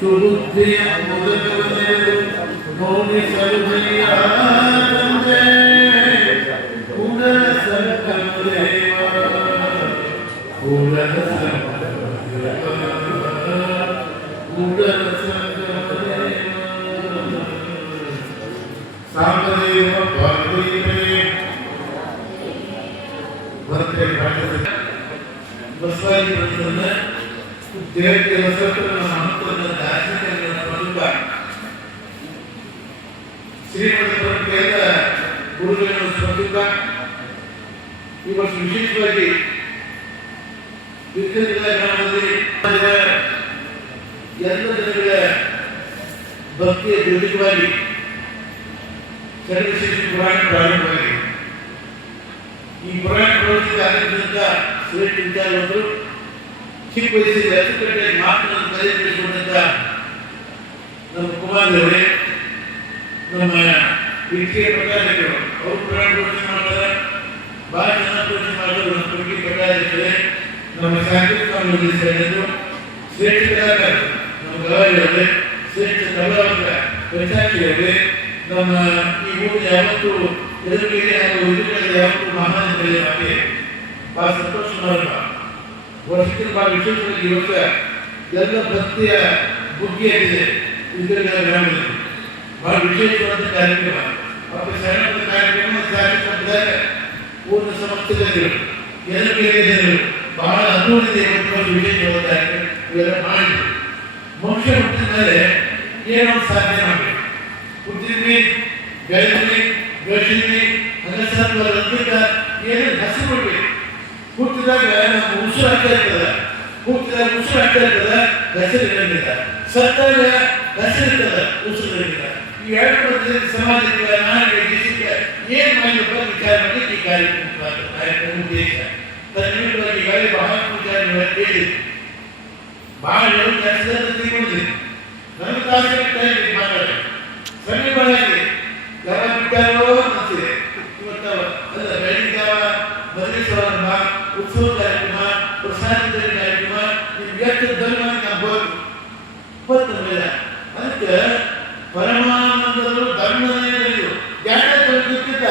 ಸುಬುದ್ಧಿಯ ಮುದಕವನೆದು ಮೌನಿ ಸಲುಭೆಯಾದಂತೆ ಕೂಡಲ ಸಂಕಲ್ಪದೇವ ಕೂಡಲ ಸಂಕಲ್ಪದೇವ ಕೂಡಲ ಸಂಕಲ್ಪದೇವ ಸಾಮದೇವ ಪಾರ್ವತೀನೇ ಭಕ್ತೇ ಪಾಠದ ಬಸವಾದಿ ಬಂದನ್ನ ದೇವಕ್ಕೆ ವಸತನ ಮಹತ್ವದ ದಾರ್ಶನಿಕರ ಪ್ರತಿಭ ಶ್ರೀಮಂತ ಪರಂಪರೆಯ ಗುರುಗಳ ಪ್ರತಿಭ ಈ ವರ್ಷ ವಿಶೇಷವಾಗಿ ವಿಕೃತಿಗಳ ಗ್ರಾಮದಲ್ಲಿ ಎಲ್ಲ ಜನಗಳ ಭಕ್ತಿಯ ದೃಢವಾಗಿ ಸರ್ವಶಿಷ್ಟ ಪುರಾಣ ಪ್ರಾರಂಭವಾಗಿದೆ. ಈ ಪುರಾಣ ಪ್ರವೃತ್ತಿ ಕಾರ್ಯಕ್ರಮದಿಂದ ಶ್ರೇಷ್ಠ ವಿಚಾರವಂತರು ಚಿಕ್ಕ ವಯಸ್ಸಿಗೆ ಅಚ್ಚುಕಟ್ಟಾಗಿ ಮಾತನ್ನು ಕಲಿಸಿಕೊಂಡಂತ ನಮ್ಮ ಕುಮಾರದೇವರೇ, ನಮ್ಮ ವಿದ್ಯೆ ಪ್ರಕಾಶಕರು ಅವರು ಪುರಾಣ ಪ್ರವಚನ ಮಾಡ್ತಾರೆ, ಬಹಳ ಚೆನ್ನಾಗಿ ಪ್ರವಚನ ಮಾಡಿದ್ರು. ನಮ್ಮ ಕುಟುಂಬಿ ಪ್ರಕಾಶಕರೇ, ನಮ್ಮ ಸಾಂಸ್ಕೃತಿಕ ಸೇರಿದ್ರು, ಶ್ರೇಷ್ಠ ಕಲಾಕಾರರು ನಮ್ಮ ಗವಾಯಿಯವರೇ, ಶ್ರೇಷ್ಠ ಕಲಾವಂತರ ಪಂಚಾಕ್ಷಿಯವರೇ, ನಮ್ಮ ಈ ಊರು ಯಾವತ್ತೂ ಎದುರಿಗೆ ಹಾಗೂ ಎದುರುಗಡೆ ಯಾವತ್ತೂ ಮಹಾನಗರದಲ್ಲಿ ನಮಗೆ ಬಹಳ ಸಂತೋಷ ಮಾಡುವ ವರ್ಷಕ್ಕೆ ಬಹಳ ವಿಶೇಷವಾಗಿ ಇವತ್ತು ಎಲ್ಲ ಭಕ್ತಿಯ ಬುಗ್ಗಿಯಾಗಿದೆ. ಎದುರುಗಡೆ ಗ್ರಾಮದಲ್ಲಿ ಬಹಳ ವಿಶೇಷವಾದ ಕಾರ್ಯಕ್ರಮ, ಮತ್ತು ಸಣ್ಣ ಕಾರ್ಯಕ್ರಮ ಸಂಪ್ರದಾಯ ಪೂರ್ಣ ಸಮಸ್ಯೆಗಳು ಎದುರುಗಡೆ ಜನರು ಬಹಳ ಅನುಕೂಲತೆ ವಿಶೇಷವಾದ ಕಾರ್ಯಕ್ರಮ ಇವೆಲ್ಲ ಮಾಡಿದ್ರು. ಮನುಷ್ಯ ಹುಟ್ಟಿದ ಮೇಲೆ ಏನೋ ಸಾಧನೆ ಮಾಡಬೇಕು. ಹುಟ್ಟಿದ್ವಿ, ಬೆಳೆದ್ವಿ, ಬೆಳೆಸಿದ್ವಿ, ಅನಸತ್ವದಿಂದ ಏನು ಹಸಿ ಕೊಡ್ಬೇಕು. ಹುಟ್ಟಿದಾಗ ನಮ್ಮ ಉಸಿರು ಆಗ್ತಾ ಇರ್ತದೆ, ಹುಟ್ಟಿದಾಗ ಉಸಿರು ಆಗ್ತಾ ಇರ್ತದೆ, ಹೆಸರು ಇರಂಗಿಲ್ಲ. ಸತ್ತಾಗ ಹೆಸರು ಇರ್ತದೆ, ಉಸಿರು ಇರಂಗಿಲ್ಲ. ಈ ಎರಡು ಸಮಾಜಕ್ಕೆ ನಾಡಿಗೆ ದೇಶಕ್ಕೆ ಏನು ಮಾಡಬೇಕು ವಿಚಾರ ಮಾಡಿ ಈ ಕಾರ್ಯಕ್ರಮ ಉದ್ದೇಶ ತನ್ನಿವಾಗಿ ಈಗಾಗಲೇ ಬಹಳ ವಿಚಾರ ಕೇಳಿದ್ವಿ, ಬಹಳ ಕೆಲಸದಲ್ಲಿ ತಿಳ್ಕೊಂಡಿದ್ವಿ. ನನ್ನ ತಾಸಿಗೆ ಮಾತಾಡಿ ಸಮೀಪವಾಗಿ ಯಾವ ಬಿಟ್ಟಾರೋ ಅಂತಿದೆ. ಇವತ್ತು ಅಲ್ಲ ಬೆಳಗ್ಗೆ ಬದಲೇಶ್ವರ ಉತ್ಸವ ಕಾರ್ಯಕ್ರಮ, ಪ್ರಸಾದ ಕಾರ್ಯಕ್ರಮ, ನಿಮ್ಗೆ ಎಷ್ಟು ಧರ್ಮ ಗೊತ್ತ ಮೇಲೆ ಅದಕ್ಕೆ ಪರಮಾನಂದರು ಧರ್ಮದಲ್ಲಿ ಜ್ಞಾನ ತಲುಪಿದ್ದ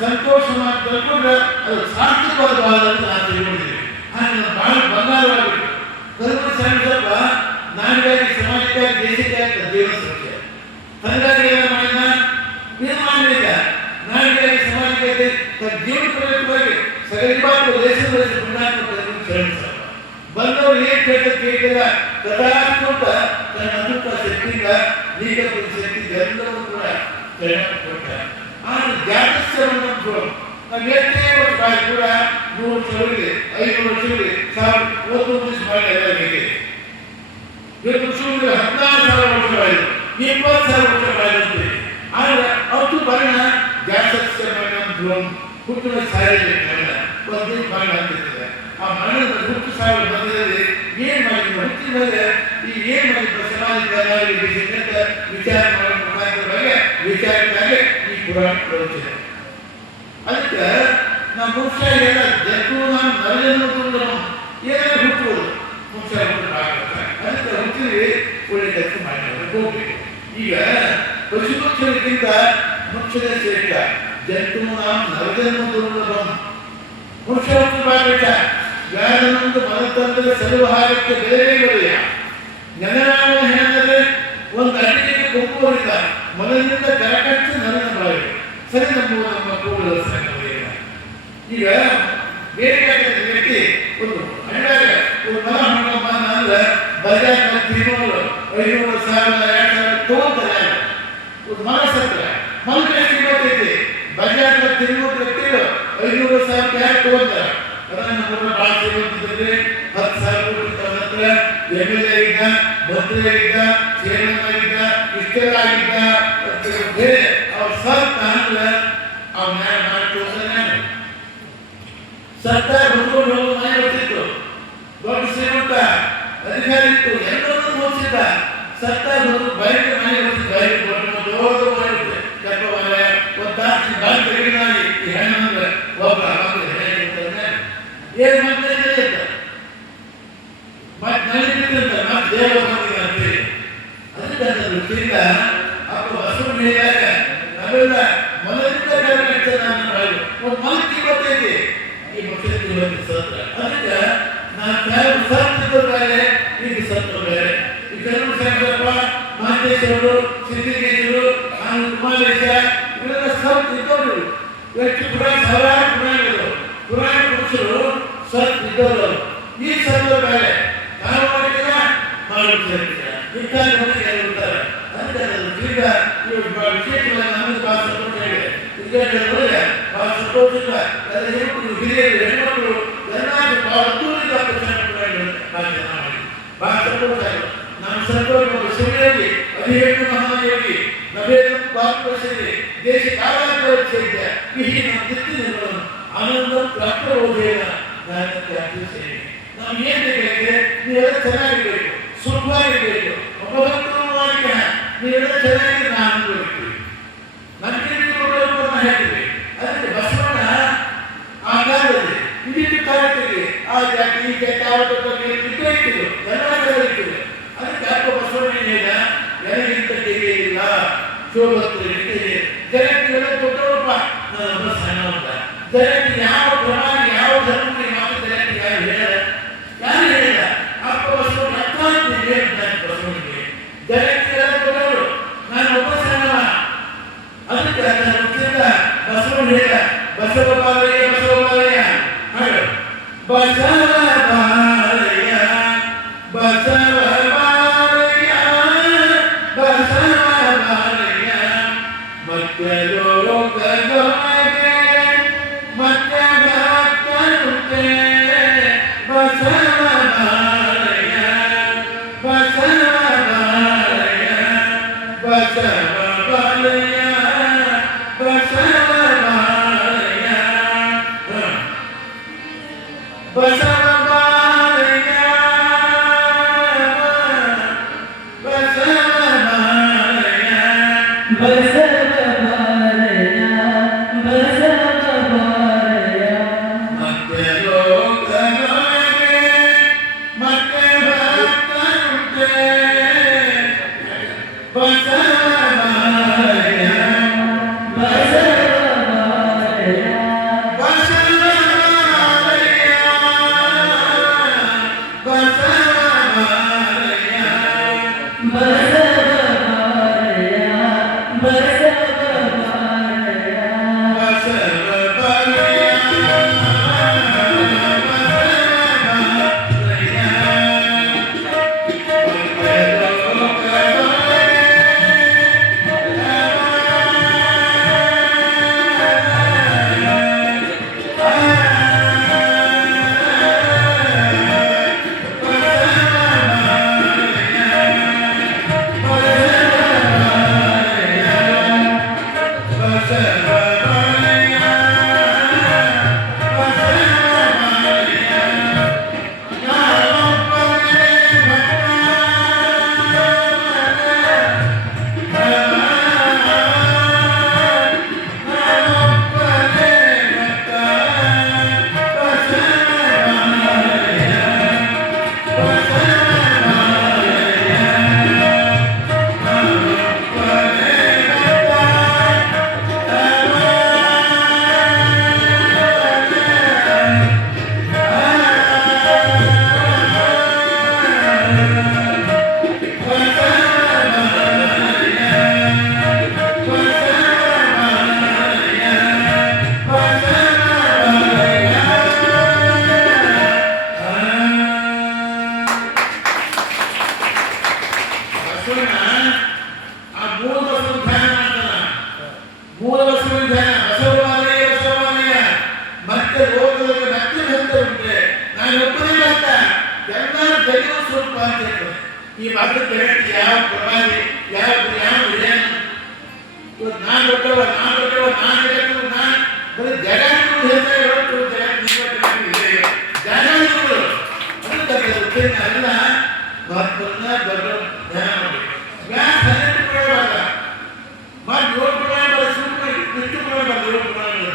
ಸಂತೋಷ ತಳ್ಕೊಂಡ್ರೆ ಅದು ಸಾರ್ಥಕವಾದ ಭಾವ ಅಂತ ನಾನು ತಿಳ್ಕೊಂಡಿದ್ದೀನಿ. ಹಾಗೆ ನಾನು ಬಹಳ ಬಂಗಾರವಾಗಬೇಕು. ಧರ್ಮ ಸ್ವಲ್ಪ ನಾಡಿಗಾಗಿ, ಸಮಾಜಕ್ಕಾಗಿ, ದೇಶಕ್ಕಾಗಿ ಜೀವನ ಸಂಖ್ಯೆ ತಂದಾಗಿ ಮಾಡಿದ ನಿರ್ಮಾಣ ನಾಡಿಗಾಗಿ, ಸಮಾಜಕ್ಕಾಗಿ ಜೀವನ ಪ್ರಯುಕ್ತವಾಗಿ ಸಗಲಿಬಾರು ದೇಶದಲ್ಲಿ ಬಂದವರು ಏನ್ ಕೇಳಿಲ್ಲ ಕದಾತ್ಮಕ ತನ್ನ ಅನುಪ ಶಕ್ತಿಯಿಂದ ನೀಗ ಶಕ್ತಿ ಎಲ್ಲವೂ ಕೂಡ ಕೊಟ್ಟ. ಆದರೆ ಜಾಗಸ್ಯವನ್ನು ನಾವು ಎಷ್ಟೇ ವರ್ಷ ಕೂಡ 100 ವರ್ಷಗಳಿಗೆ 500 ವರ್ಷಗಳಿಗೆ 1000 ವರ್ಷ ಮಾಡಿ ಎಲ್ಲರಿಗೆ 16,000 ವರ್ಷಗಳಾಯಿತು, 20,000 ವರ್ಷಗಳಾಯಿತು. ಆದರೆ ಅವತ್ತು ಬಣ್ಣ ಜಾಗಸ್ಯ ಹುಟ್ಟಿನ ಸಾಯಲಿಲ್ಲ, ಒಂದು ಬಣ್ಣ ಅಂತಿರ್ತದೆ. ಆ ಮರಣದ ಹುಟ್ಟು ಸಾವಿರ ಬಂದಲ್ಲಿ ಏನ್ ಮಾಡಿದ್ರು, ಹುಟ್ಟಿದಾಗ ಈ ಏನ್ ಮಾಡಿದ್ರು ಸಮಾಜಕ್ಕೆ ವಿಚಾರ ಮಾಡೋ ಮುಖಾಂತರವಾಗಿ ವಿಚಾರಕ್ಕಾಗಿ ಈ ಪುರಾಣ ಪ್ರವಚನ. ಅದಕ್ಕೆ ನಾವು ಮನುಷ್ಯ ಎಲ್ಲ ಜಂತು ನಾವು ನರಜನ್ಮ ಏನಾದ್ರು ಹುಟ್ಟುವುದು ಮನುಷ್ಯ ಅದಕ್ಕೆ ಹುಟ್ಟಿದ್ವಿ ಒಳ್ಳೆ ಕೆಲಸ ಮಾಡಿ ಹೋಗ್ಬೇಕು. ಈಗ ಪಶು ಪಕ್ಷಿಗಳಿಗಿಂತ ಮನುಷ್ಯನೇ ಶ್ರೇಷ್ಠ. ಜಂತು ನಾವು ನರಜನ್ಮ ದುರ್ಲಭಂ. ಮನುಷ್ಯ ಹುಟ್ಟು ಮಾಡಬೇಕ ವ್ಯಾಧನೊಂದು ಮನತಂದ್ರೆ ಸಲುಹಾರಕ್ಕೆ ಬೇರೆ ಬರೆಯ ಜನರಾಮ ಹೇಳಿದರೆ ಒಂದು ಅಡಿಗೆಗೆ ಕೊಂಬುವರಿಲ್ಲ ಮನದಿಂದ ಕರಕಟ್ಟು ನರನ ಬಾಯಿಗೆ ಸರಿ ನಂಬುವ ನಮ್ಮ ಕೂಡಲ ಸಂಗಮೇನ. ಈಗ ಬೇರೆ ವ್ಯಕ್ತಿ ಒಂದು ಹಣ್ಣಾಗ ಒಂದು ಮರ ಹಣ್ಣಮ್ಮ ಅಂದ್ರೆ ಬಜಾರ್ 300,000 500,000 2,000 ತಗೋತಾರೆ. ಒಂದು ಮರ ಸತ್ರೆ ಮಲ್ಕ ಎಷ್ಟು ಗೊತ್ತೈತಿ, ಬಜಾರ್ 300 ವ್ಯಕ್ತಿಗಳು 500,000 ಯಾರು ತಗೋತಾರೆ. ಅದನ್ನು ನಮ್ಮ ಭಾಳ ಶ್ರೀಮಂತಿದ್ರೆ 10,000 ಕೋಟಿ ತಗೊಂಡ್ರ MLA ಆಗಿದ್ದ, ಮಂತ್ರಿ ಆಗಿದ್ದ, ಚೇರ್ಮನ್ ಆಗಿದ್ದ, ಇಷ್ಟೆಲ್ಲ ಆಗಿದ್ದ. ಬೇರೆ ಅವ್ರ ಸತ್ತ ಅಂದ್ರೆ ಅವ್ರ ನ್ಯಾಯ ಮಾಡಿ ತೋರಿಸ್ತಾನೆ. ಸತ್ತ ಹುಡುಗರು ಮನೆ ಬರ್ತಿತ್ತು, ದೊಡ್ಡ ಶ್ರೀಮಂತ ಅಧಿಕಾರಿ ಇತ್ತು, ಎಲ್ಲರೂ ಓದಿಸಿದ್ದ. ಸತ್ತ ಹುಡುಗರು ಬೈಕ್ ಮನೆ ಬರ್ತಿತ್ತು, ಬೈಕ್ ದೊಡ್ಡ ಮಾಡಿರುತ್ತೆ ಕೆಪ್ಪ ಒಂದು ತಾಸಿ ಬಾಯಿ ತೆಗಿನಾಗಿ ಈ ಹೆಣ್ಣಂದ್ರೆ ಒಬ್ಬ ಏನ್ ಮಾಡ್ತಾ ನಲಿಬಿಟ್ಟಿರ್ತಾರೆ, ಮತ್ತೆ ದೇವ ಬಂದಿದೆ ಅಂತೇಳಿ. ಅದಕ್ಕೆ ನನ್ನ ದೃಷ್ಟಿಯಿಂದ ಅಪ್ಪ ಬಸವ ಹೇಳಿದಾಗ ನಾವೆಲ್ಲ ಮೊದಲಿಂದ ನಾನು ಒಂದು ಮನಸ್ಸಿ ಗೊತ್ತೈತಿ ಈ ಮುಖ್ಯಕ್ಕೆ ಇವತ್ತು ಸತ್ರ. ಅದಕ್ಕೆ ನಾನು ಸತ್ತಿದ್ದು ಬೇರೆ, ಈಗ ಸತ್ತು ಬೇರೆ. ಈ ಕನ್ನಡ ಸಾಹೇಬರಪ್ಪ, ಮಹಂತೇಶ್ವರರು, ಸಿದ್ಧಗೇಶ್ವರು, ನಾನು ಕುಮಾರೇಶ ಇವರೆಲ್ಲ ಸತ್ತಿದ್ದವರು. ಎಷ್ಟು ಸಾವಿರಾರು ಪುರಾಣಗಳು, ಪುರಾಣ ಪುರುಷರು ಸತ್ತಿದ್ದವರು. ಈ ಸತ್ತು ಬೇರೆ, ನಾವು ಮಾಡಿದ ಮಾಡುತ್ತಿರ್ತೀರ ಇಂಥ ಇರ್ತಾರೆ. ಅದಕ್ಕೆ ಈಗ ಇವರು ವಿಶೇಷವಾಗಿ ನಮಗೆ ಭಾಳ ಸಂತೋಷ ಇದೆ. ವಿದ್ಯಾರ್ಥಿಗಳಿಗೆ ಭಾಳ ಸಂತೋಷ ಇಲ್ಲ. ಹಿರಿಯರು, ಹೆಣ್ಮಕ್ಳು ಎಲ್ಲರೂ ಭಾಳ ಅದ್ದೂರಿದ ಭಾಳ ಚೆನ್ನಾಗಿ ಭಾಳ ಸಂತೋಷ ಆಗಿದೆ. ನಮ್ಮ ಸಂತೋಷ ಶಿವಯೋಗಿ, ಅಧಿವೇಶನ ಮಹಾಯೋಗಿ, ನವೇದ ಭಾರತವರ್ಷದಲ್ಲಿ ದೇಶ ಕಾಲಾಂತರಿಸಿದ್ದ ಈ ನಮ್ಮ ತಿತ್ತಿನಗಳನ್ನು ಆನಂದ ಪ್ರಾಪ್ತ ಓದಿನ ನಾನು ಸೇರಿ ನಾವು ಏನು ಬೇಕಾಗಿದೆ, ನೀವೆಲ್ಲ ಚೆನ್ನಾಗಿರ್ಬೇಕು, ಸುಖವಾಗಿರ್ಬೇಕು, ಒಬ್ಬ ನೀವೆಲ್ಲ ಚೆನ್ನಾಗಿ ನಾನು ಅನ್ಕೊಳ್ತೀವಿ. ನಮಗೆ ಹೇಳ್ತೀವಿ. ಅದಕ್ಕೆ ಬಸವಣ್ಣ ಆ ಕಾಲದಲ್ಲಿ ಇದಿಟ್ಟು ಕಾಲದಲ್ಲಿ ಆ ಜಾತಿ ಈ ಜಾತಿ ಆವತ್ತು ಇಟ್ಟಿದ್ರು, ಎಲ್ಲ ಇಟ್ಟಿದ್ರು. ಅದಕ್ಕೆ ಅಪ್ಪ ಬಸವಣ್ಣ ಹೇಳಿದ, ನನಗಿಂತ ತೆಗೆಯಿಲ್ಲ ಶೋಭತ್ತು ಜಗತ್ತಿಗೆಲ್ಲ ದೊಡ್ಡವಪ್ಪ, ನಾನೊಬ್ಬ ಸಣ್ಣವಂತ. ಜಗತ್ತಿಗೆ ಯಾವ ಪ್ರಮಾಣ ಯಾವ ಧರ್ಮಕ್ಕೆ ಮಾತು ಜಗತ್ತಿಗೆ ಯಾರು ಹೇಳಿದ ಅಪ್ಪ ಬಸವಣ್ಣ ಹೇಳ್ತಾನೆ ಬಸವಣ್ಣಿಗೆ ಜಗತ್ತಿಗೆಲ್ಲ ದೊಡ್ಡವರು, ನಾನು ಒಬ್ಬ ಸಣ್ಣವ. ಅದಕ್ಕೆ ಬಸವಣ್ಣ ಹೇಳಿದ, ಬಸವ ಬಾಲಯ್ಯ ಬಸವ ಬಾಲಯ್ಯ ಹಾಡು, ಬಸವ ಬಾಲಯ್ಯ ಬಸವ ಬಾಲಯ್ಯ ಬಸವ ಬಾಲಯ್ಯ ಮತ್ತೆ ಲೋಕದೊಳಗೆ ಮತ್ತೆ ಭಕ್ತರುಂಟೆ, ಬಸವ ಬಾಲಯ್ಯ ಬಸವ ಬಾಲಯ್ಯ ಬಸವ ಬಾಲಯ್ಯ ಬಸವ ಬಾಲಯ್ಯ ಬಸವ ಬಾಲಯ್ಯ ಬಸವ ಬಾಲಯ್ಯ ಬಸವ ಬಾಲಯ್ಯ ಬಸವ ಬಾಲಯ್ಯ ಮತ್ತೆ ಲೋಕದೊಳಗೆ ಮತ್ತೆ ಭಕ್ತರುಂಟೆ, ಬಸವ ಬಾಲಯ್ಯ ಬಸವ ಬಾಲಯ್ಯ ಬಸವ ಬಾಲಯ್ಯ ಬಸವ ಬಾಲಯ್ಯ ಬಸವ ಬಾಲಯ್ಯ ಬಸವ ಬಾಲಯ್ಯ ಬಸವ ಬಾಲಯ್ಯ ಈ ಮಾತು ಜಗತ್ತಿಗೆ ಯಾವ ಪ್ರವಾದಿ ಯಾವ ನಾನು ದೊಡ್ಡವ ನಾನು ಜಗತ್ತು ನಾನು ಬರೀ ಜಗತ್ತು ಹೇಳ್ತಾ ಇರೋದು ಜಗತ್ತು ಅದೆಲ್ಲ ಮಹತ್ವನ್ನ ದೊಡ್ಡ ಧ್ಯಾನ ಮಾಡಿ ವ್ಯಾಸ 12 ಪ್ರಯೋಗ ಮಾಡಿ 7 ಪ್ರಯೋಗ ಸುಮ್ಮನೆ ಇಷ್ಟು ಪ್ರಯೋಗ 7 ಪ್ರಯೋಗ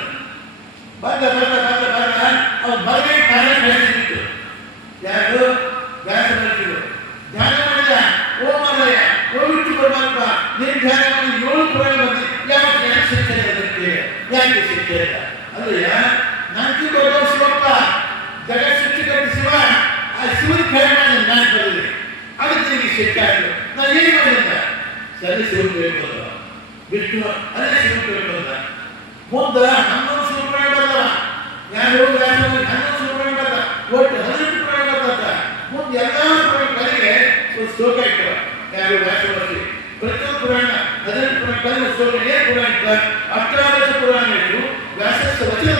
ಬಂದ ಅವ್ರು ಬರಬೇಕು ಕಾರ್ಯ ಬೆಳೆಸಿತ್ತು ಯಾರು ವ್ಯಾಸ ಬೆಳೆಸಿದ್ರು ನಿರ್ಧಾರವನ್ನು 7 ಪುರಾಣ ಬಂದು ಯಾಕೆ ಶಿಕ್ಷೆ ಅದಕ್ಕೆ ಯಾಕೆ ಶಿಕ್ಷೆ ಇಲ್ಲ ಅಲ್ಲಯ್ಯ ನಂಗೆ ದೊಡ್ಡ ಶಿವಪ್ಪ ಜಗತ್ ಸೃಷ್ಟಿಕರ್ತ ಶಿವ ಆ ಶಿವನ ಖಾಯ ಮಾಡಿ ನಾನು ಬರಲಿ ಅದಕ್ಕೆ ನಿಮಗೆ ಶಿಕ್ಷೆ ಆಗಲಿ ನಾನು ಏನು ಮಾಡಿಲ್ಲ ಸರಿ ಶಿವನ್ ಬೇಕಲ್ಲ ಬಿಟ್ಟು ಅದೇ ಶಿವನ್ ಬೇಕಲ್ಲ ಮುಂದೆ 11 ಶಿವಪುರಾಣ ಬರಲ್ಲ ನಾನು ಹೋಗಿ 11 ಶಿವಪುರಾಣ ಬರಲ್ಲ ಒಟ್ಟು 18 ಪುರಾಣ ಬರ್ತದ ಮುಂದೆ ಎಲ್ಲ ಪುರಾಣ ಕಡೆಗೆ ಒಂದು ಶ್ಲೋಕ ಇಟ್ಟವ ಯಾರು ವ್ಯಾಸವರ್ತಿ ಪ್ರತಿಯೊಂದು ಪುರಾಣ 18 ಪುರಾಣ ಕಲಿಯ ಶ್ಲೋಕ ಏನು ಪುರಾಣ ಇಟ್ಟ ಅಷ್ಟಾದಶ ಪುರಾಣ ಇಟ್ಟು ವ್ಯಾಸಸ್ಥ ವಚನ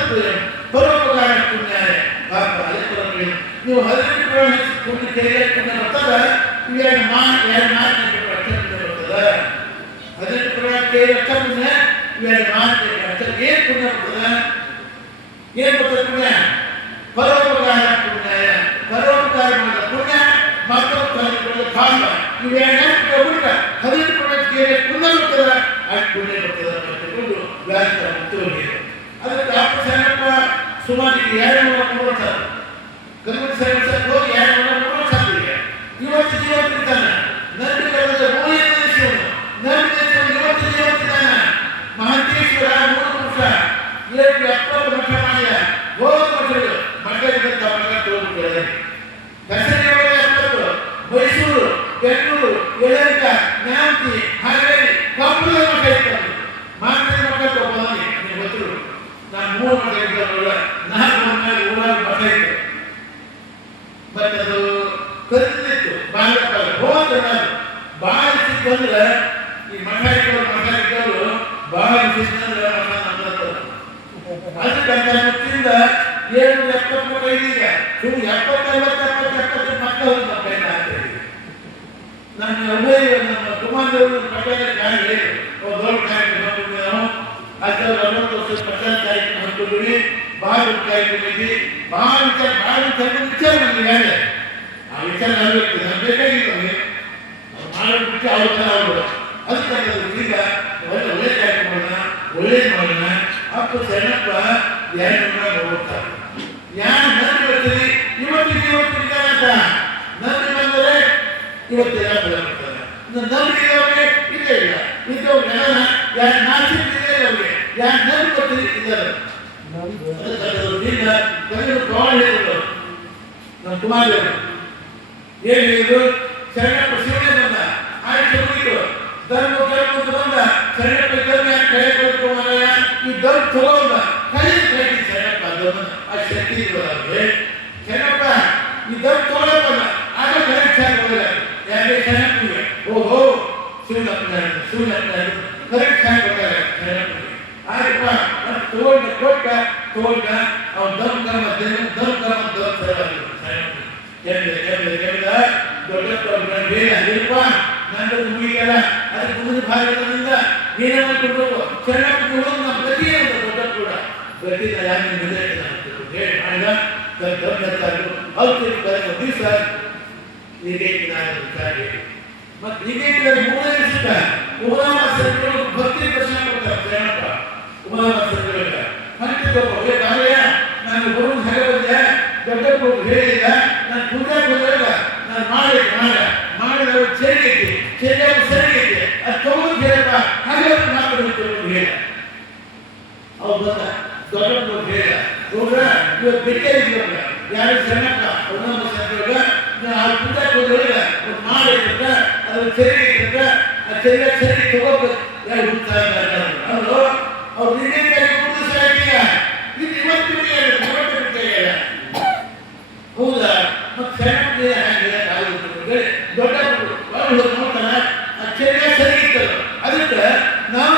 ಪರೋಪಕಾರ ಪುಣ್ಯಾಯ ಪಾಪ ಅದೇ ಪುರಾಣ ನೀವು 18 ಪುರಾಣ ಪುಣ್ಯ ತೆರಿಗೆ ಪುಣ್ಯ ಬರ್ತದ ಎರಡು ಮಾತು ಬರ್ತದ 18 ಪುರಾಣ ತೆರಿಗೆ ಅರ್ಥ ಪುಣ್ಯ ಎರಡು ಮಾತು ಅರ್ಥ ಏನು ಪುಣ್ಯ ಬರ್ತದ ಏನು ಬರ್ತದೆ ಪುಣ್ಯ ಪರೋಪಕಾರ ಪುಣ್ಯಾಯ ಪರೋಪಕಾರ ಮಾಡಿದ ಪುಣ್ಯ ಮತ್ತೊಂದು ಪಾಪ ಇವೆರಡು ಬಿಟ್ಟ 18 ಪುರಾಣಕ್ಕೆ ಪುಣ್ಯ ಬರ್ತದ ಅಷ್ಟು ಪುಣ್ಯ ಬರ್ತದ ಅಂತಕೊಂಡು ವ್ಯಾಸ ಮುಕ್ತೋಗಿದೆ ಅದಕ್ಕೆ ಅಪ್ಪ ಸುಮಾರು 230 ಸಾವಿರ ಗಂಗನ ಸಾಹೇಬ್ ಹೋಗಿ 230 ಸಾವಿರ ಇವತ್ತು ಜೀವತ್ತಿದ್ದಾನೆ ನಂಬಿ ಕಳೆದ 3 ಶಿವನು ನಂಬಿ ಇವತ್ತು ಜೀವತ್ತಿದ್ದಾನೆ ಮಹಂತೇಶ್ವರ 3 ವರ್ಷ 70 ಮಠ ಮಾಡಿದ ಹೋದ ಮಠಗಳು ಮಠದಿಂದ ಮಠ ತೋರಿಸ್ತಾರೆ ದಸರಾ 70 ಮೈಸೂರು ಬೆಂಗಳೂರು ಯಲಹಂಕ ನ್ಯಾಮತಿ ಹಾವೇರಿ ಕಬ್ಬುಲ ಮಠ ಇರ್ತಾರೆ ಮಾಂತ್ರಿ ಮಠ ತಗೊಂಡಿ ನೀವು ಗೊತ್ತಿರು ನಾನು 3 ಮಠ ಇದ್ದವಲ್ಲ 4 ಮಠ ಇತ್ತು ಮತ್ತೆ ಅದು ಕರೆದಿತ್ತು ಬಾಂಗ್ಲಪ್ಪ ಹೋದ ಭಾಳ ಸಿಕ್ಕಂದ್ರೆ ಈ ಮಠ ಇದ್ದವರು ಭಾಳ ಸಿಕ್ಕಂದ್ರೆ ಮಠ ನಮ್ಮದು ಅದಕ್ಕಂತ ಮತ್ತಿಂದ 770 ಮಠ ಇದೀಗ ಸುಮ್ಮನೆ 70 ಮಕ್ಕಳು ಮಕ್ಕಳನ್ನ ಹಾಕ್ತಾರೆ ನನ್ನ ಉಭಯ ನಮ್ಮ ಕುಮಾರದೇವರು ಪಟ್ಟಣ ಕಾಣಲಿ ದೊಡ್ಡ ಕಾರ್ಯಕ್ರಮ ಹಾಕಿದ್ವಿ ನಾವು ಅದರ 90 ವರ್ಷ ಪಟ್ಟಣ ಕಾರ್ಯಕ್ರಮ ಹಾಕಿದ್ವಿ ಭಾಳ ಕಾರ್ಯಕ್ರಮ ಇದೆ ಭಾಳ ವಿಚಾರ ಬಂದಿದೆ ಆ ವಿಚಾರ ಆಗಬೇಕು ನಾನು ಬೇಕಾಗಿತ್ತು ಮಾಡೋದು ಬಿಟ್ಟು ಅವ್ರ ಥರ ಆಗ್ಬೋದು ಅದಕ್ಕೆ ಈಗ ಒಳ್ಳೆ ಕಾರ್ಯಕ್ರಮನ ಒಳ್ಳೇದು ಮಾಡೋಣ ಅಪ್ಪ ಸಣ್ಣಪ್ಪ ಯಾರು ಹೋಗ್ತಾರೆ ಯಾರು ನಂಬಿ ಬರ್ತೀರಿ ಇವತ್ತಿಗೆ ಅಂತ ನಂಬಿ ಬಂದರೆ ಇವತ್ತೆಲ್ಲ ಫಲ ಮಾಡ್ತಾರೆ ನಂಬಿಕೆ ಇಲ್ಲೇ ಇಲ್ಲ ಇದ್ದವ್ರು ಯಾರು ನಾಚಿದ್ರೆ ಅವ್ರಿಗೆ ಯಾರು ನಂಬಿ ಬರ್ತೀರಿ ಇದ್ದಾರೆ ನಮ್ಮ ಕುಮಾರದೇವರು ಏನು ಹೇಳಿದ್ರು ಶರಣಪ್ಪ ಶಿವನೇ ಬಂದ ಆಯ್ತು ಮುಗಿತು ಧರ್ಮ ಅಂತ ಬಂದ ಶರಣಪ್ಪ ಧರ್ಮ ಕೈ ಕೊಡ್ಕೊಂಡ ಈ ಧರ್ಮ ತಗೊಂಡ ಕೈ ಕೈ ಶರಣಪ್ಪ ಧರ್ಮ ಆ ಶಕ್ತಿ ಇರೋದಾದ್ರೆ ಶರಣಪ್ಪ ಈ ಧರ್ಮ ತಗೊಳ್ಳೇ ಬಂದ ಆಗ ಕರೆಕ್ಟ್ ಆಗೋದಿಲ್ಲ ಯಾಕೆ ಶರಣಪ್ಪಿಗೆ ಓಹೋ ಶಿವನಪ್ಪ ಕರೆಕ್ಟ್ ಆಗೋದಿಲ್ಲ ಶರಣಪ್ಪ ಆಯ್ತಪ್ಪ ಕೊಟ್ಟ ಅವ್ನು ದೊಡ್ಡ ನಂದು ಮುಗಿಯಲ್ಲ ಅದಕ್ಕೆ ಮುಂದಿನ ಭಾಗದಿಂದ ಏನೇ ಮಾಡಿಕೊಂಡು ಶರಣಪ್ಪ ನಮ್ಮ ಗತಿ ಅಂತ ದೊಡ್ಡ ಕೂಡ ಗತಿನ ಯಾಕೆ ಹೇಳಿ ಮಾಡಿದ ಅವ್ರು ದಿವಸ ಮತ್ತೆ ಹೀಗೆ 3 ದಿವಸ ಉಪನಾಮಾಸಗಳು ಭಕ್ತಿ ದರ್ಶನ ಕೊಡ್ತಾರೆ ಶರಣಪ್ಪ ಉಪನಾಮಾಸಗಳಿಗೆ ಹಂಚಿದ್ದಪ್ಪ ನಾನು ಗುರು ಹೇಗೆ ಬಂದೆ ದೊಡ್ಡಪ್ಪ ಹೇಳಿಲ್ಲ ನಾನು ಪೂಜಾ ಬಂದಿಲ್ಲ ನಾನು ಮಾಡಿದವರು ಸರಿಗೈತಿ ಸರಿಗೈತಿ ಅದು ತಗೊಂಡು ಹೇಳಪ್ಪ ಹಾಗೆ ಮಾತಾಡೋದು ಹೇಳ ಅವ್ರು ಬಂದ ದೊಡ್ಡಪ್ಪ ಹೇಳ ನೋಡ್ರ ಇವತ್ತು ಬಿಟ್ಟಿದ್ದೀವಲ್ಲ ಯಾರು ಸಣ್ಣಪ್ಪ ಒಂದೊಂದು ಸಂದರ್ಭ ನಾವು ಪೂಜಾ ಬಂದಿಲ್ಲ ಮಾಡಿದ್ದ ಅದ್ರ ಸರಿಗೈತ ಆ ಸರಿ ತಗೋಬೇಕು ಯಾರು ಹುಡ್ತಾ ಅವರು ಅವ್ರು ನಿನ್ನೆ ಮುಗಿಸಾಗಿಲ್ಲ ಇದು ಇವತ್ತು ಬಿಟ್ಟಿಲ್ಲ ಹೌದಾ ಮತ್ತೆ ದೊಡ್ಡ ನೋಡ್ತಾರ ಸರಿಗಿತ್ತಲ್ಲ ಅದಕ್ಕೆ ನಾವು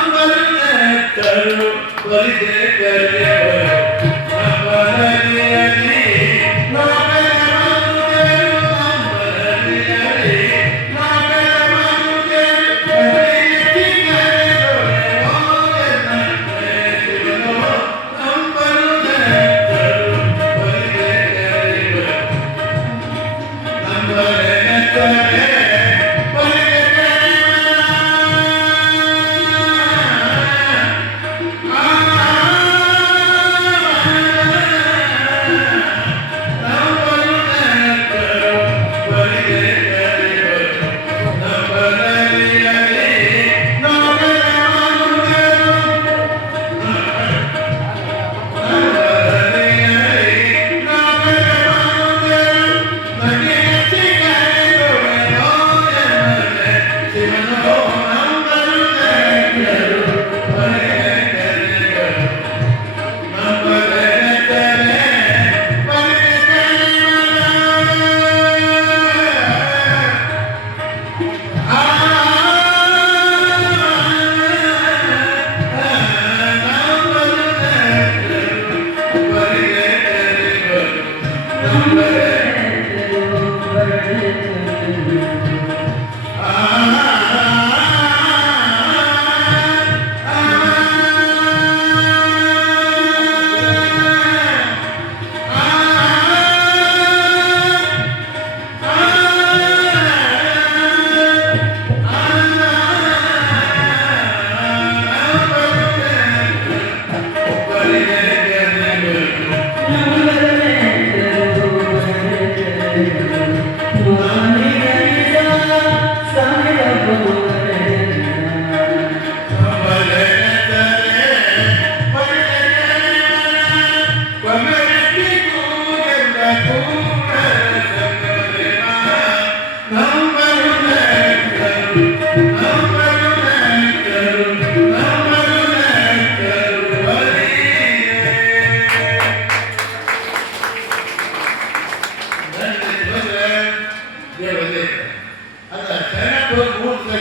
ಅದ ಶರಣಪ್ಪ ಮೂರ್ತಿ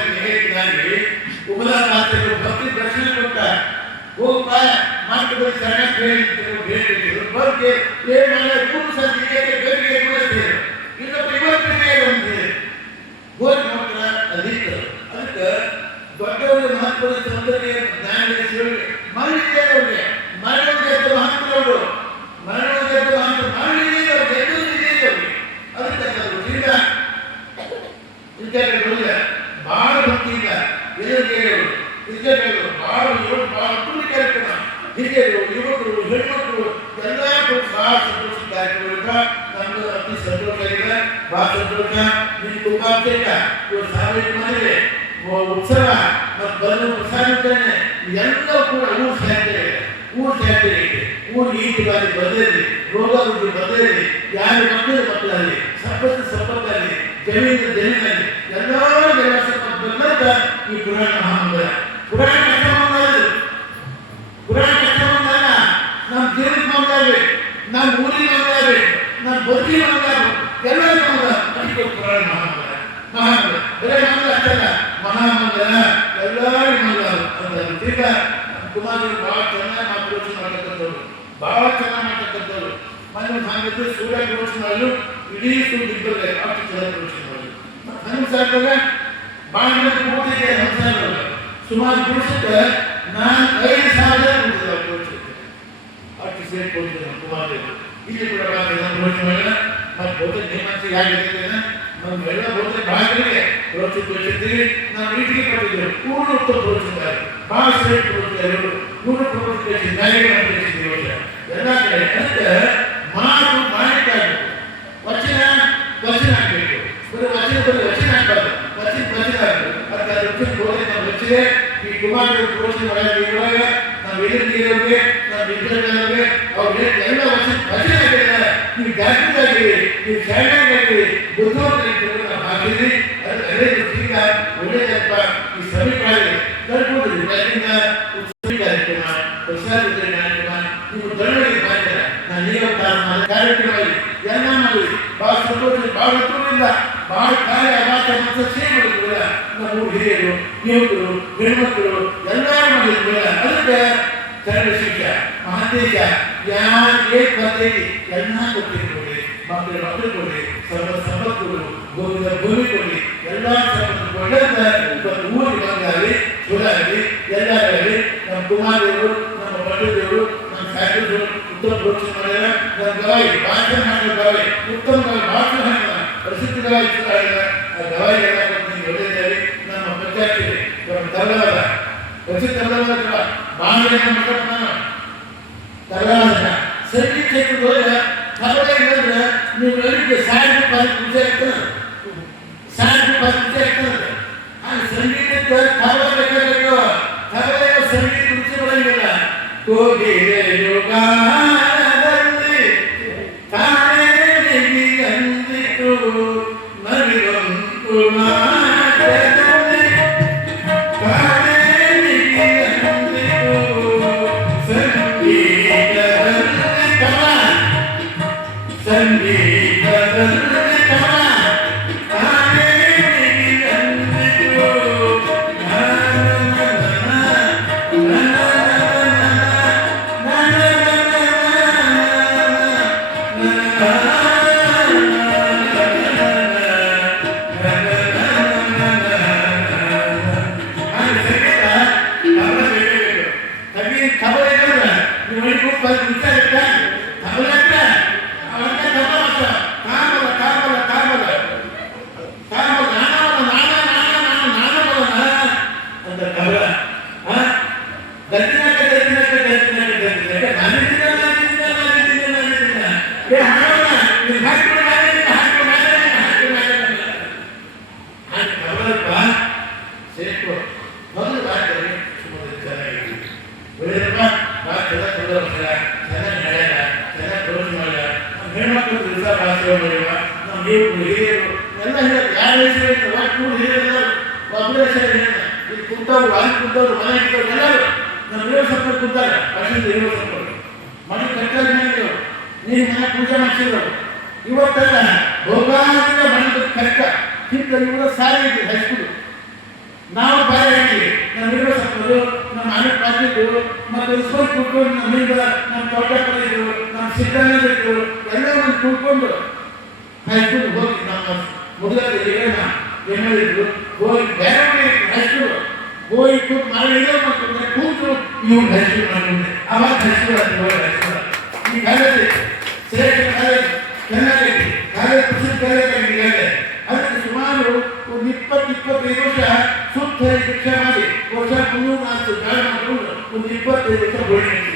ಉಪದ ಮಾತರು ಭಕ್ತಿ ದರ್ಶನ ಕೊಟ್ಟ ಹೋಗ ಮಾತು ಶರಣ ಹೇಳಿದ್ರು ಬಗ್ಗೆ ಏನು ಮೂರು ಸಂಧಿಗೆ ಬೇರೆ ಕೊಡ್ತೀರು ಇನ್ನೊಬ್ಬ ಇವತ್ತಿಗೆ ಬಂದಿದೆ ಹೋಗಿ ನೋಡ್ರ ಅದಿತ್ತು ಅದಕ್ಕೆ ದೊಡ್ಡವರು ಮಹತ್ವದ ಸೌಂದರ್ಯ ಜ್ಞಾನ ಮರಳಿದೆ ಅವ್ರಿಗೆ ಮರಳಿದೆ ಮಹತ್ವಗಳು ಮರಳಿದೆ ಮಹತ್ವ ಮರಳಿದೆ ಅವ್ರಿಗೆ ಎದುರಿದೆ ಅವ್ರಿಗೆ ಅದಕ್ಕೆ ಈಗ ವಿದ್ಯಾರ್ಥಿಗಳು ಬಹಳ ಭಕ್ತಿಯಿಂದ ಎದುರುಗಳು ವಿದ್ಯಾರ್ಥಿಗಳು ಬಹಳ ಅಪೂರ್ವ ಕಾರ್ಯಕ್ರಮ ಹಿರಿಯರು ಯುವಕರು ಹೆಣ್ಮಕ್ಳು ಎಲ್ಲ ಬಹಳ ಸಂತೋಷ ಕಾರ್ಯಕ್ರಮಗಳಿಂದ ನಮ್ಗೆ ಅತಿ ಸಂತೋಷ ಇದೆ ಬಹಳ ಸಂತೋಷ ನಿಮ್ಗೆ ತುಂಬಾ ಸಾರ್ವಜನಿಕ ಮನೆಗೆ ಉತ್ಸವ ಮತ್ತು ಬಂದು ಪ್ರಸಾದಿದ್ದೇನೆ ಎಲ್ಲವೂ ಕೂಡ ಊರು ಸಾಧ್ಯ ಊರು ಈಟಿ ಬಾರಿ ಬಂದಿರಲಿ ರೋಗ ರುಜಿ ಬಂದಿರಲಿ ಯಾರು ಮಕ್ಕಳಲ್ಲಿ ಸಂಪತ್ತಲ್ಲಿ ಜಮೀನಲ್ಲಿ ಎಲ್ಲ ಸಂಪತ್ತು ಬಂದಂತ ಈ ಪುರಾಣ ಮಹಾಮಂಗಲ ಪುರಾಣ ಕಷ್ಟ ಬಂದಾಗ ನಮ್ಮ ಜೀವನಕ್ಕೆ ಮಂಗಾಗಬೇಕು ನಮ್ಮ ಊರಿಗೆ ಮಂಗಾಗಬೇಕು ನಮ್ಮ ಬದುಕಿಗೆ ಮಂಗಾಗಬೇಕು ಎಲ್ಲರಿಗೂ ಮಂಗ ಪುರಾಣ ಮಹಾಮಂಗಲ ಬರೇ ಮಂಗಲ ಅಷ್ಟಲ್ಲ ಮಹಾಮಂಗಲ ಎಲ್ಲರಿಗೂ ಮಂಗಲ ಅಂತ ಈಗ ಕುಮಾರರು ಬಹಳ ಚೆನ್ನಾಗಿ ಮಾತುಕತೆ ಮಾಡತಕ್ಕಂಥವ್ರು ಬಹಳ ಚೆನ್ನಾಗಿ ಮಾಡ್ತಕ್ಕಂಥವ್ರು ಮೊನ್ನೆ ಸಾಂಗಿದ್ದು ಸೂರ್ಯ ಪ್ರದರ್ಶನಗಳು ಇಡೀ ಸುದ್ದಿಬ್ಬರಿಗೆ ಅಷ್ಟು ಚೆನ್ನಾಗಿ ಪ್ರದರ್ಶನ ಮಾಡಿದ್ರು ಹನುಮಸಾಗರ ಭಾಳ ಕೂತಿದೆ ಹನುಮಸಾಗರ ಸುಮಾರು ದಿವಸಕ್ಕೆ ನಾನು 5,000 ಕೂತಿದ್ದೆ ಅಷ್ಟು ಸೇರಿ ಕೊಡ್ತಿದ್ದೆ ಕುಮಾರದೇವರು ಇಲ್ಲಿ ಕೂಡ ಪ್ರದರ್ಶನ ಮಾಡಿದ ಮತ್ತು ಬಹುತೇಕ ನೇಮಂತ ಯಾಕೆ ನಮ್ಮ ಎಲ್ಲ ಬಹುತೇಕ ಭಾಗಗಳಿಗೆ ಪ್ರೋತ್ಸಾಹಿಸಿದ್ದೀವಿ ನಾವು ನೀಟಿಗೆ ಕೊಟ್ಟಿದ್ದೇವೆ ಪೂರ್ಣ ಉತ್ತಮ ಪ್ರೋತ್ಸಾಹ ಭಾಳ ಶ್ರೇಷ್ಠ ಪ್ರೋತ್ಸಾಹ ಪೂರ್ಣ ಪ್ರೋತ್ಸಾಹಿಸಿ ನ್ಯಾಯಗಳನ್ನು ಎಲ್ಲ ಕಡೆ ಅದಕ್ಕೆ ಮಾತು ಮಾಡಬೇಕಾಗಬೇಕು ವಚನ ಆಗಬೇಕು ಬರೀ ವಚನ ಆಗಬಾರ್ದು ವಚನ ಆಗಬೇಕು ಅದಕ್ಕೆ ಅದ್ರ ಬೋಧನೆ ನಾವು ವಚ್ಚಿದೆ ಈ ಕುಮಾರ ಪ್ರೋತ್ಸಾಹ ಮಾಡೋದ್ರೊಳಗ ನಾವು ಎದುರಿಗೆ ನಾವು ವಿದ್ಯಾರ್ಥಿಗಳಿಗೆ ಅವ್ರಿಗೆ ಎಲ್ಲ ವಚನ ಆಗಿಲ್ಲ ನೀವು ಜಾಗೃತಾಗಿರಿ ನೀವು ಶಾಲೆಯಾಗಿರಿ ಬುದ್ಧಿವಂತರಾಗಿರ್ಬೇಕು ನಾವು ಹಾಕಿದ್ರಿ ಅದು ಅದೇ ದೃಷ್ಟಿಯಿಂದ ಒಳ್ಳೆಯದಪ್ಪ ಈ ಸಭೆಗಳಲ್ಲಿ ಕರ್ಕೊಂಡ್ರಿ ಅದರಿಂದ ಉತ್ಸವ ಕಾರ್ಯಕ್ರಮ ಪ್ರಸಾದ ಕಾರ್ಯಕ್ರಮ ನೀವು ದೊಡ್ಡವರಿಗೆ ಮಾಡ್ತೀರ ನಾನು ಈಗ ಕಾರ್ಯಕ್ರಮದಲ್ಲಿ ಎಲ್ಲ ಮಾಡಿ ಬಹಳ ಸಂತೋಷ ಬಹಳ ಹತ್ತಿರದಿಂದ ಬಹಳ ಕಾರ್ಯ ಅವಾಸ ಮತ್ತು ಸೇವೆ ಮಾಡಿದ್ರಲ್ಲ ನಮ್ಮ ಹಿರಿಯರು ಯುವಕರು ಹೆಣ್ಮಕ್ಳು ಎಲ್ಲರೂ ಮಾಡಿದ್ರಲ್ಲ ಅದಕ್ಕೆ ಕನ್ನಡ ಶಿಕ್ಷೆ ಮಹಾದೇಶ ಯಾರಿಗೆ ಬರ್ತೇವೆ ಎಲ್ಲ ಕೊಟ್ಟಿರ್ಬೋದು ಮಕ್ಕಳು ಕೊಡಿ ಸಂಪತ್ತು ಕೊಡು ಗೋವಿಂದ ಭೂಮಿ ಕೊಡಿ ಎಲ್ಲ ಸಂಪತ್ತು ಕೊಡಂತ ಇವತ್ತು ಊರಿಗೆ ಬಂದಾಗಲಿ ಚೂರಾಗಲಿ ಎಲ್ಲಾಗಲಿ ನಮ್ಮ ಕುಮಾರದೇವರು ನಮ್ಮ ಪಂಡಿತರು ನಮ್ಮ ಶಾಸ್ತ್ರಗಳು ಉತ್ತಮ ಪ್ರೋತ್ಸಾಹ ಮಾಡ್ಯಾರ ನನ್ನ ಗವಾಯಿ ಭಾಷಣ ಮಾಡಿದ ಗವಾಯಿ ಉತ್ತಮ ಭಾಷಣ ಪ್ರಸಿದ್ಧ ಗವಾಯಿ ಆ ಗವಾಯಿ ಎಲ್ಲ ಒಳ್ಳೆಯದಾಗಿ ನಮ್ಮ ಪಂಚಾಯತಿ ನಮ್ಮ ತರಲಾದ ಪ್ರಸಿದ್ಧ ತರಲಾದ ಬಾಂಗ್ಲೆ ತರಲಾದ ಸಂಗೀತ ಕ್ಷೇತ್ರದ ಹೋದ್ರೆ ತರಲೆ ನೀವು ಹೇಳಿದ್ರೆ ₹1,000 ಆಗ್ತದೆ ₹1,000 ಆ ಸಂಗೀತಕ್ಕೆ ತರಬೇಕು ತರಲೆ ಸಂಗೀತ ರುಚಿ ಬರಂಗಿಲ್ಲ ಕೋಗಿಲೆ ಯುಗಾನದಲ್ಲಿ ತಾನೇ ಅಂದಿತು ನವಿಲೊಂದು ನಾಟದಲ್ಲಿ ತಾನೇ ಅಂದಿತು ಸಂಗೀತದಲ್ಲಿ ಕುಂತವ್ರು ಅಲ್ಲಿ ಕುಂತವ್ರು ಮನೆ ಇದ್ದವ್ರು ಎಲ್ಲರೂ ನಮ್ಮ ದೇವ್ರ ಸಪ್ಪ ಕುಂತಾರೆ ಅಲ್ಲಿಂದ ದೇವ್ರ ಸಪ್ಪ ಮನೆ ಕಟ್ಟಲು ನೀರು ಮನೆ ಪೂಜೆ ಮಾಡಿಸಿದ್ರು ಇವತ್ತೆಲ್ಲ ಭೋಗಾದಿಂದ ಮನೆ ಕಷ್ಟ ಹಿಂದೆ ಇವರ ಸಾರಿ ಇದೆ ಹೈಸ್ಕೂಲು. ನಾವು ಬಾರಿ ಆಗಿವಿ, ನಮ್ಮ ಹಿರಿಯ ಸಪ್ಪರು, ನಮ್ಮ ಮನೆ ಪಾಸಿದ್ದು, ಮತ್ತು ಸ್ಕೂಲ್ ಕೂತ್ಕೊಂಡು ನಮ್ಮಿಂದ ನಮ್ಮ ತೋಟಪಲ್ಲಿದ್ರು, ನಮ್ಮ ಸಿದ್ದಣ್ಣಿದ್ರು, ಎಲ್ಲವನ್ನು ಕೂತ್ಕೊಂಡು ಹೈಸ್ಕೂಲ್ ಹೋಗಿ ನಮ್ಮ ಮುದುಗದ ಹಿರಿಯಣ್ಣ ಏನಿದ್ರು ಹೋಗಿ ಬೇರೆ ಹೈಸ್ಕೂಲು ಹೋಗಿ ಕೂತು ಮಾಡಿದ್ರೆ ಮತ್ತು ಕೂತು ಇವ್ರು ಹೈಸ್ಕೂಲ್ ಮಾಡಿಕೊಂಡೆ. ಅವಾಗ ಹೈಸ್ಕೂಲ್ ಅಂತ ಹೋಗಿ ಹೈಸ್ಕೂಲ್ ಈ ಕಾಲೇಜ್ ಶ್ರೇಷ್ಠ ಕಾಲೇಜ್ ಚೆನ್ನಾಗೈತಿ, ಕಾಲೇಜ್ ಪ್ರಸಿದ್ಧ ಕಾಲೇಜ್ ಆಗಿದೆ. ಅದಕ್ಕೆ ಸುಮಾರು ಒಂದು 20-25 ವರ್ಷ ಸುತ್ತ ಶಿಕ್ಷೆ ಮಾಡಿ ವರ್ಷ 300-400 ಒಂದು 25 ವರ್ಷ ಬೋರ್ಡಿಂಗ್